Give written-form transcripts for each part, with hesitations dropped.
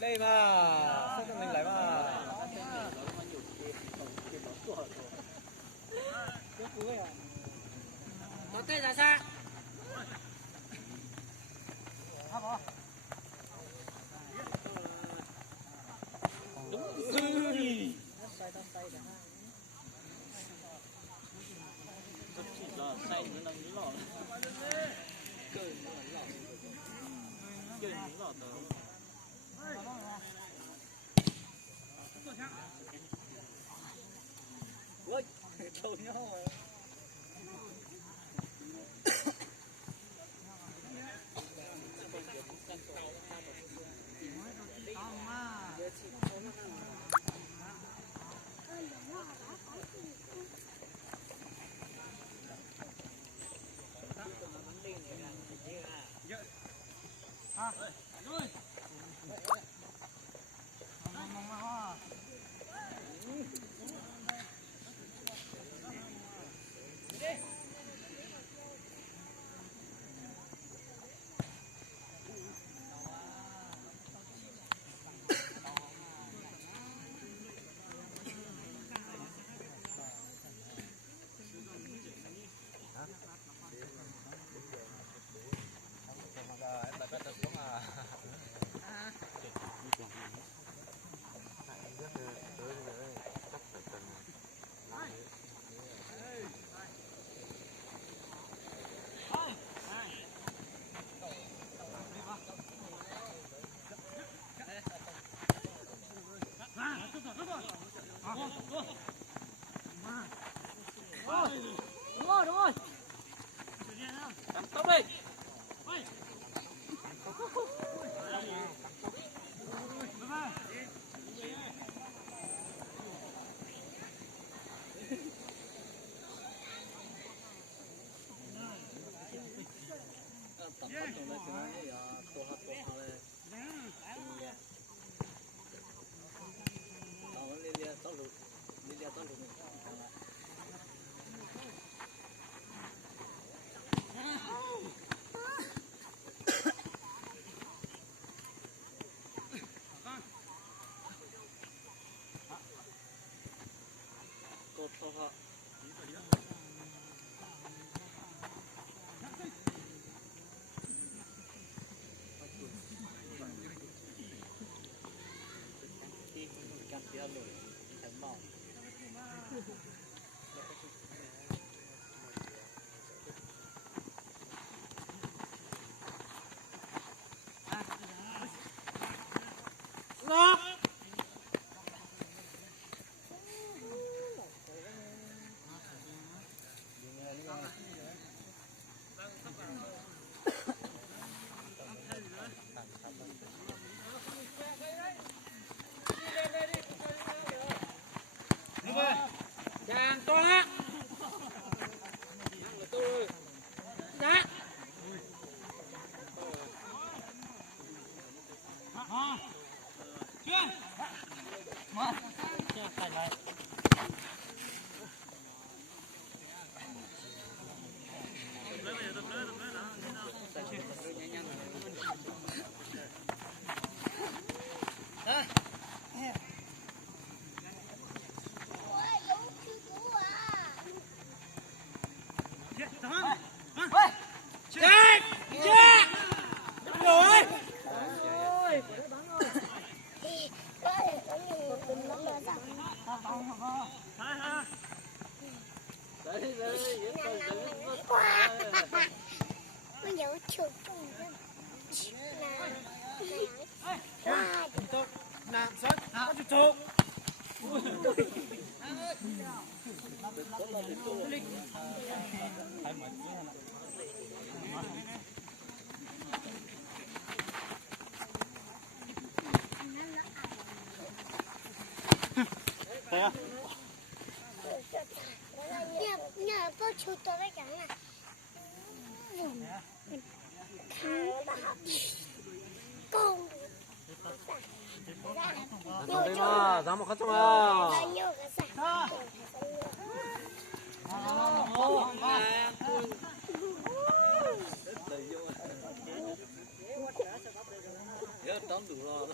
đây mà sao cho mình lại mà có tên là sao đúng chỉ là say nó đang nghĩ lỏ cười nó lỏ cười nó lỏ tớ ôi trâu nhau mà đúng rồi cắm tốc đi chàng to á đá chưa phải lại nhờ có chú tôi với chẳng là con đây mà dám một khát trong à tóm đủ rồi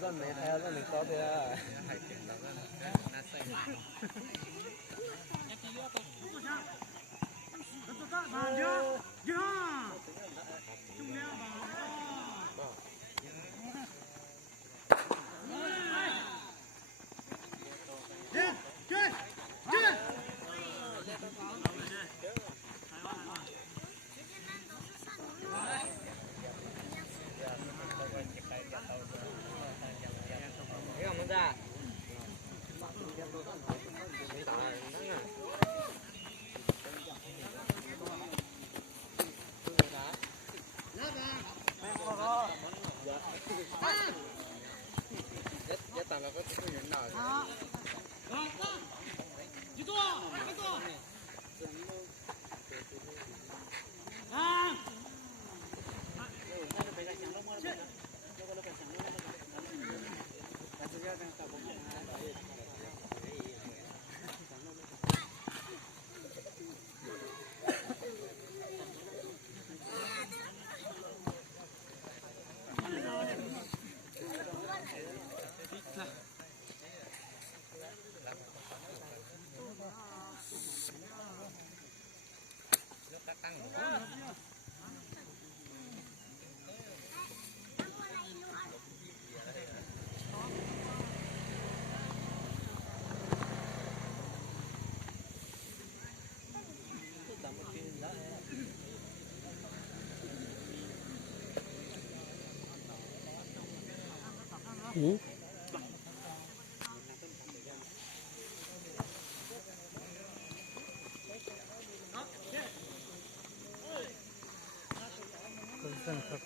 thời gian này theo nó mình có thì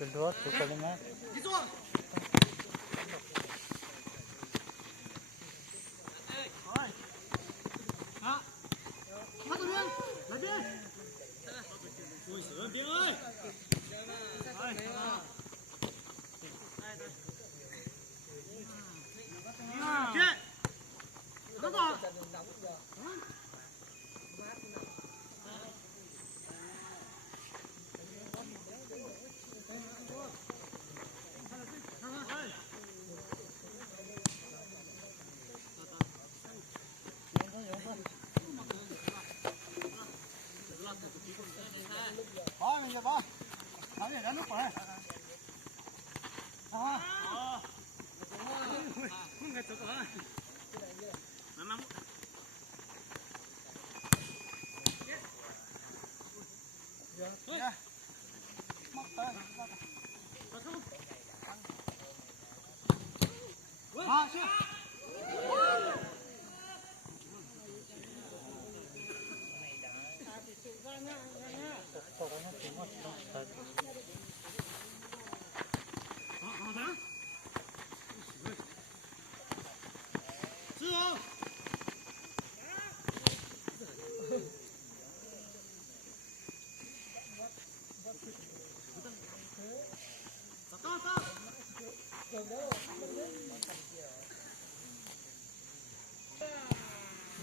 cái lúa tụi con lên á.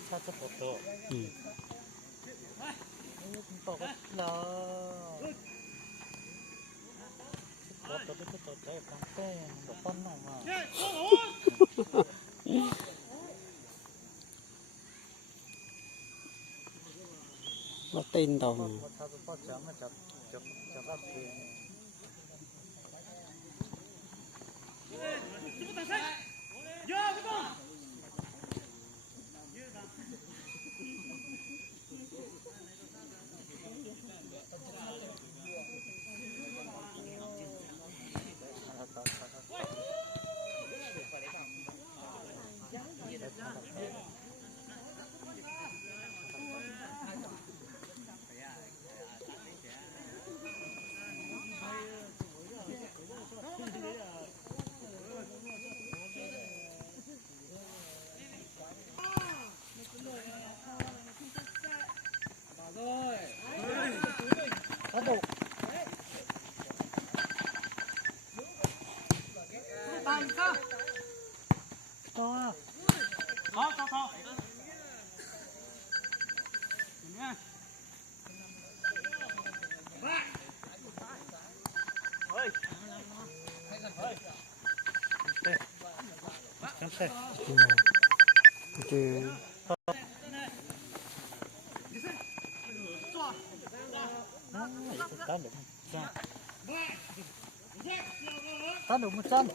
Satu foto. Foto lo. Foto itu foto campaign, depan nama. Nó tin đâu. Satu foto jangan cepat xe. Chứ Tán được 100.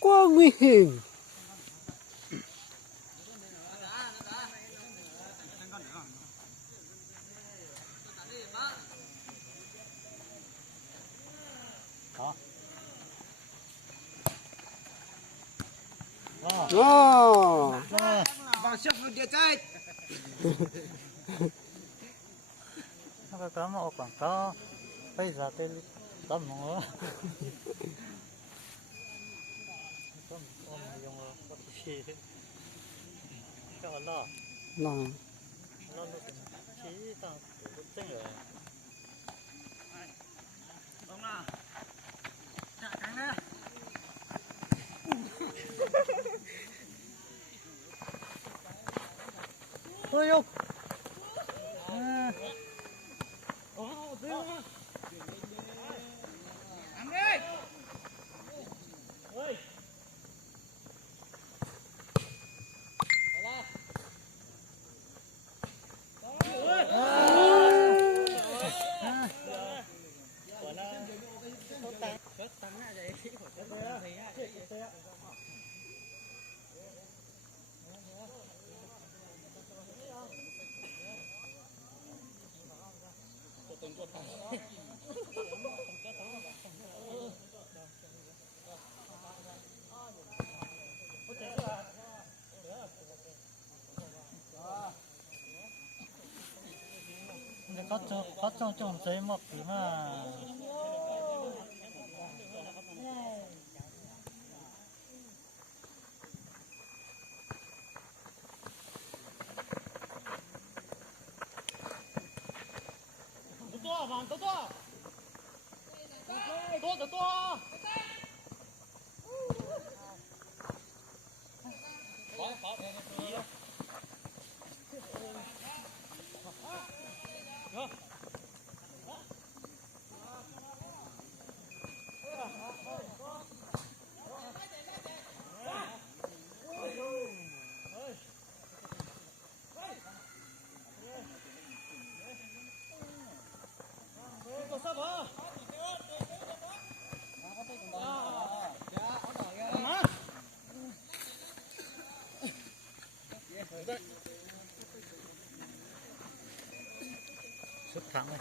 quá nguy hiểm. Đó. Vào sức vừa địa trai. Nó có một quảng cáo bây giờ tên có một có một dùng có gì cái lo Là lo nó chỉ tao tự chân rồi Đúng nào. Trả cánh nè. thôi không Ăn đi. 근데 겉정 좀 제목이나 xuất thẳng này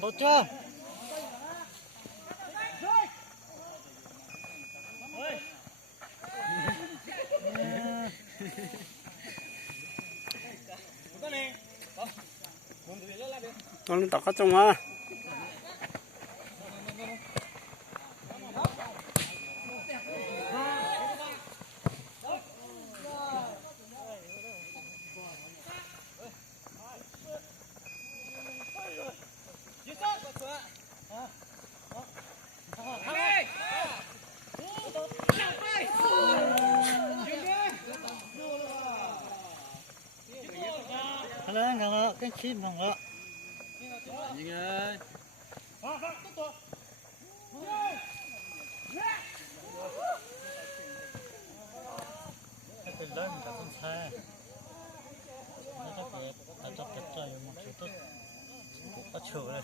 Tốt chưa? con tao có trong ha. cái chim bằng đó Nhìn ơi. cái từ lớn cả con xa nó cho kẹp ta cho kẹp trời một chút tốt cũng có chịu rồi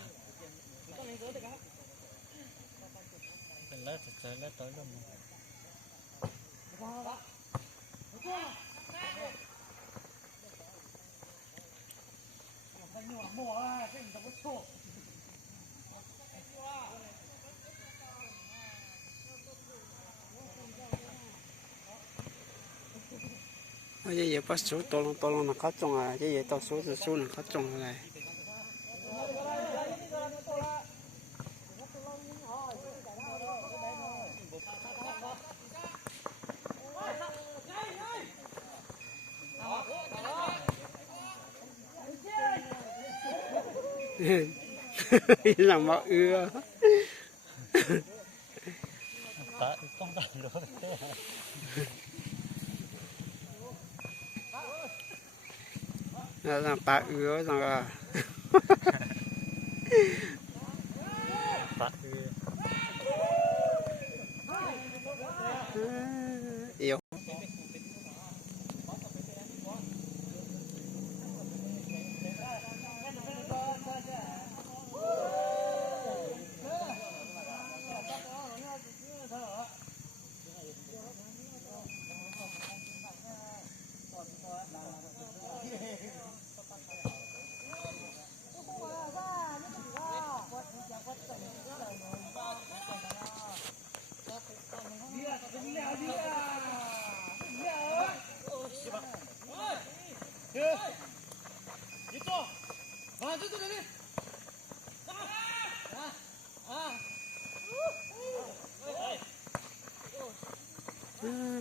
từ lớn thì trời lớn tới luôn bây giờ bắt số to lon là khó trồng à bây giờ tao số là khó trồng này làm bao ưa ta không đàn được thế làm ba ưa rằng à ta yêu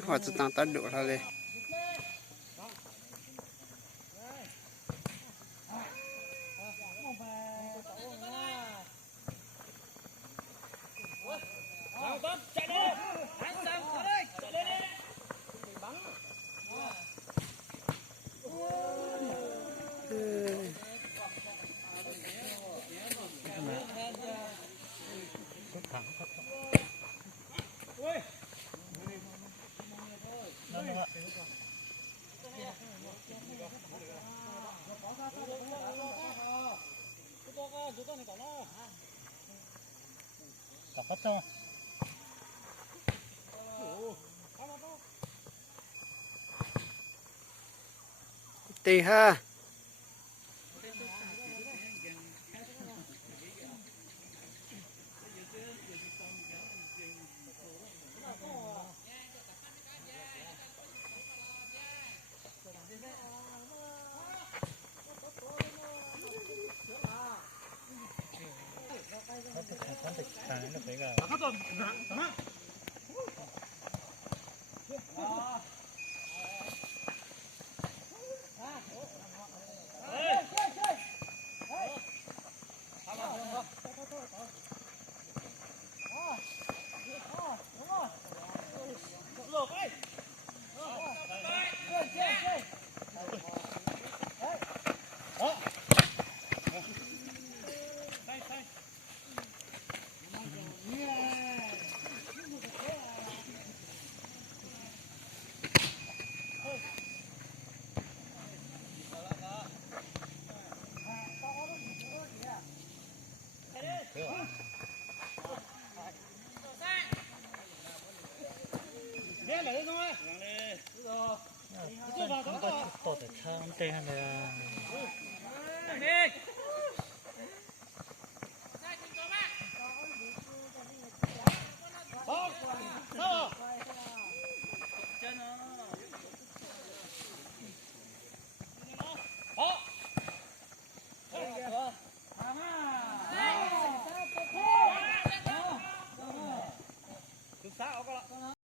họจะตั้งตัดดูอะไร Chạy đi. Anh sang vào đây. Chạy lên đi. Bắn. cả phát cho tì ha con thịt thằng nó phải gà không có chút to để thang tên này